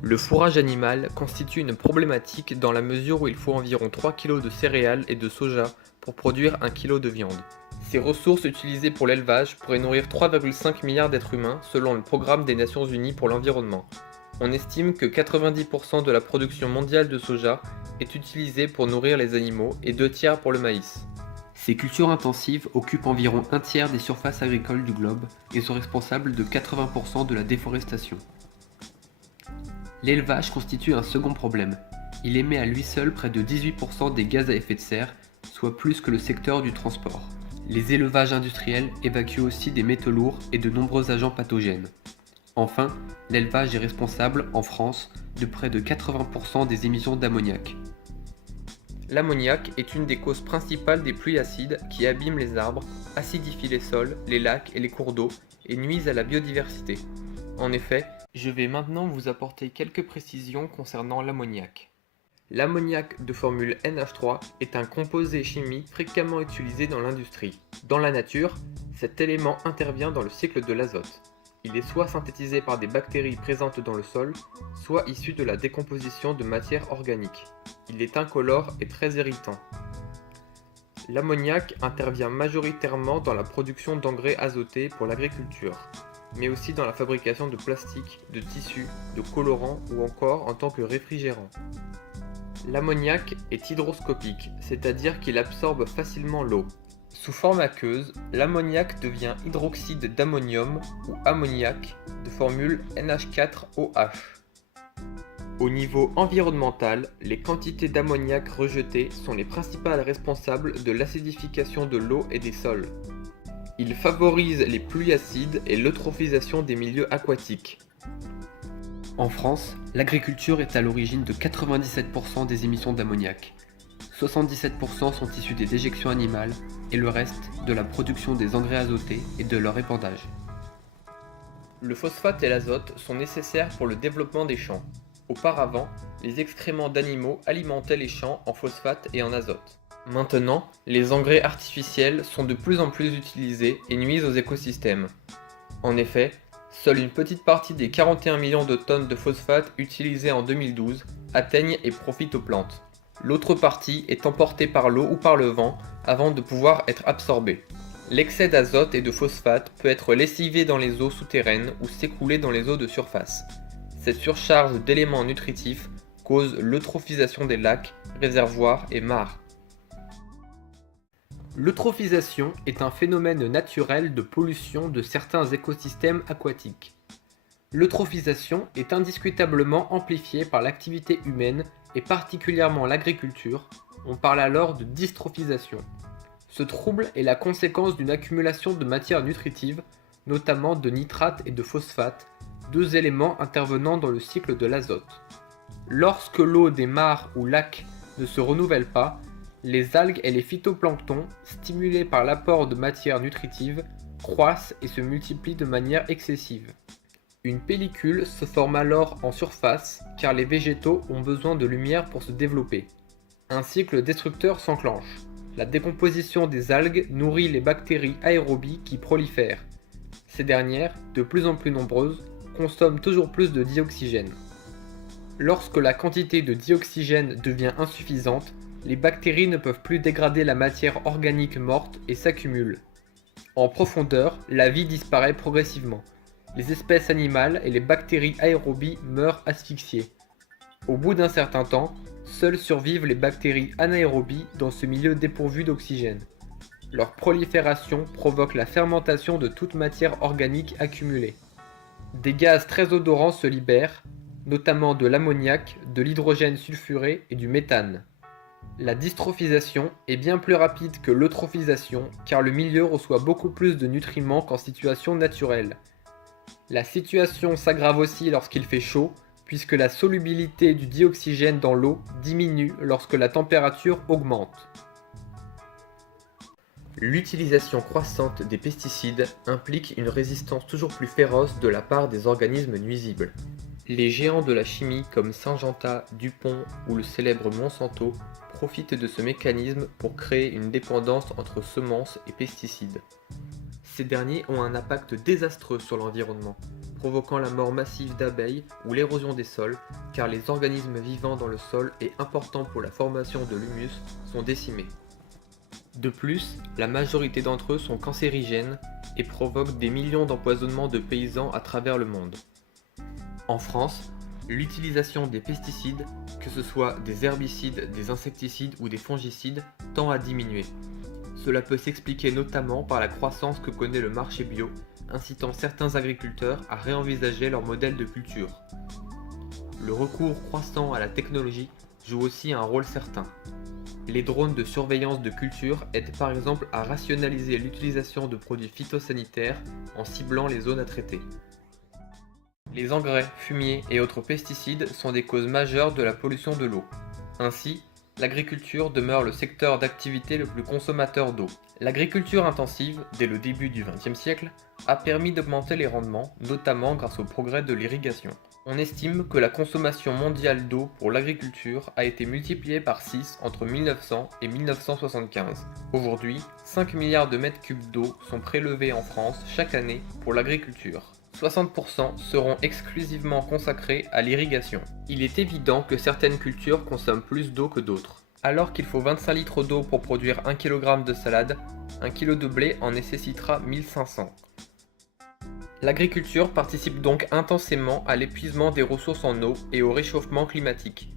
Le fourrage animal constitue une problématique dans la mesure où il faut environ 3 kg de céréales et de soja pour produire 1 kg de viande. Ces ressources utilisées pour l'élevage pourraient nourrir 3,5 milliards d'êtres humains selon le Programme des Nations Unies pour l'environnement. On estime que 90% de la production mondiale de soja est utilisée pour nourrir les animaux et 2 tiers pour le maïs. Ces cultures intensives occupent environ un tiers des surfaces agricoles du globe et sont responsables de 80% de la déforestation. L'élevage constitue un second problème. Il émet à lui seul près de 18% des gaz à effet de serre, soit plus que le secteur du transport. Les élevages industriels évacuent aussi des métaux lourds et de nombreux agents pathogènes. Enfin, l'élevage est responsable, en France, de près de 80% des émissions d'ammoniac. L'ammoniac est une des causes principales des pluies acides qui abîment les arbres, acidifient les sols, les lacs et les cours d'eau et nuisent à la biodiversité. En effet, je vais maintenant vous apporter quelques précisions concernant l'ammoniac. L'ammoniac de formule NH3 est un composé chimique fréquemment utilisé dans l'industrie. Dans la nature, cet élément intervient dans le cycle de l'azote. Il est soit synthétisé par des bactéries présentes dans le sol, soit issu de la décomposition de matières organiques. Il est incolore et très irritant. L'ammoniac intervient majoritairement dans la production d'engrais azotés pour l'agriculture, mais aussi dans la fabrication de plastique, de tissus, de colorants ou encore en tant que réfrigérant. L'ammoniac est hygroscopique, c'est-à-dire qu'il absorbe facilement l'eau. Sous forme aqueuse, l'ammoniac devient hydroxyde d'ammonium ou ammoniac de formule NH4OH. Au niveau environnemental, les quantités d'ammoniac rejetées sont les principales responsables de l'acidification de l'eau et des sols. Il favorise les pluies acides et l'eutrophisation des milieux aquatiques. En France, l'agriculture est à l'origine de 97% des émissions d'ammoniac. 77% sont issus des déjections animales et le reste de la production des engrais azotés et de leur épandage. Le phosphate et l'azote sont nécessaires pour le développement des champs. Auparavant, les excréments d'animaux alimentaient les champs en phosphate et en azote. Maintenant, les engrais artificiels sont de plus en plus utilisés et nuisent aux écosystèmes. En effet, seule une petite partie des 41 millions de tonnes de phosphate utilisées en 2012 atteignent et profitent aux plantes. L'autre partie est emportée par l'eau ou par le vent avant de pouvoir être absorbée. L'excès d'azote et de phosphate peut être lessivé dans les eaux souterraines ou s'écouler dans les eaux de surface. Cette surcharge d'éléments nutritifs cause l'eutrophisation des lacs, réservoirs et mares. L'eutrophisation est un phénomène naturel de pollution de certains écosystèmes aquatiques. L'eutrophisation est indiscutablement amplifiée par l'activité humaine et particulièrement l'agriculture. On parle alors de dystrophisation. Ce trouble est la conséquence d'une accumulation de matières nutritives, notamment de nitrates et de phosphates, deux éléments intervenant dans le cycle de l'azote. Lorsque l'eau des mares ou lacs ne se renouvelle pas, les algues et les phytoplanctons, stimulés par l'apport de matières nutritives, croissent et se multiplient de manière excessive. Une pellicule se forme alors en surface car les végétaux ont besoin de lumière pour se développer. Un cycle destructeur s'enclenche. La décomposition des algues nourrit les bactéries aérobies qui prolifèrent. Ces dernières, de plus en plus nombreuses, consomment toujours plus de dioxygène. Lorsque la quantité de dioxygène devient insuffisante, les bactéries ne peuvent plus dégrader la matière organique morte et s'accumulent. En profondeur, la vie disparaît progressivement. Les espèces animales et les bactéries aérobies meurent asphyxiées. Au bout d'un certain temps, seules survivent les bactéries anaérobies dans ce milieu dépourvu d'oxygène. Leur prolifération provoque la fermentation de toute matière organique accumulée. Des gaz très odorants se libèrent, notamment de l'ammoniac, de l'hydrogène sulfuré et du méthane. La dystrophisation est bien plus rapide que l'eutrophisation car le milieu reçoit beaucoup plus de nutriments qu'en situation naturelle. La situation s'aggrave aussi lorsqu'il fait chaud, puisque la solubilité du dioxygène dans l'eau diminue lorsque la température augmente. L'utilisation croissante des pesticides implique une résistance toujours plus féroce de la part des organismes nuisibles. Les géants de la chimie comme Syngenta, DuPont ou le célèbre Monsanto profitent de ce mécanisme pour créer une dépendance entre semences et pesticides. Ces derniers ont un impact désastreux sur l'environnement. provoquant la mort massive d'abeilles ou l'érosion des sols, car les organismes vivants dans le sol et importants pour la formation de l'humus sont décimés. De plus, la majorité d'entre eux sont cancérigènes et provoquent des millions d'empoisonnements de paysans à travers le monde. En France, l'utilisation des pesticides, que ce soit des herbicides, des insecticides ou des fongicides, tend à diminuer. Cela peut s'expliquer notamment par la croissance que connaît le marché bio, incitant certains agriculteurs à réenvisager leur modèle de culture. Le recours croissant à la technologie joue aussi un rôle certain. Les drones de surveillance de culture aident par exemple à rationaliser l'utilisation de produits phytosanitaires en ciblant les zones à traiter. Les engrais, fumiers et autres pesticides sont des causes majeures de la pollution de l'eau. Ainsi, l'agriculture demeure le secteur d'activité le plus consommateur d'eau. L'agriculture intensive, dès le début du XXe siècle, a permis d'augmenter les rendements, notamment grâce au progrès de l'irrigation. On estime que la consommation mondiale d'eau pour l'agriculture a été multipliée par 6 entre 1900 et 1975. Aujourd'hui, 5 milliards de mètres cubes d'eau sont prélevés en France chaque année pour l'agriculture. 60% seront exclusivement consacrés à l'irrigation. Il est évident que certaines cultures consomment plus d'eau que d'autres. Alors qu'il faut 25 litres d'eau pour produire 1 kg de salade, 1 kg de blé en nécessitera 1500. L'agriculture participe donc intensément à l'épuisement des ressources en eau et au réchauffement climatique.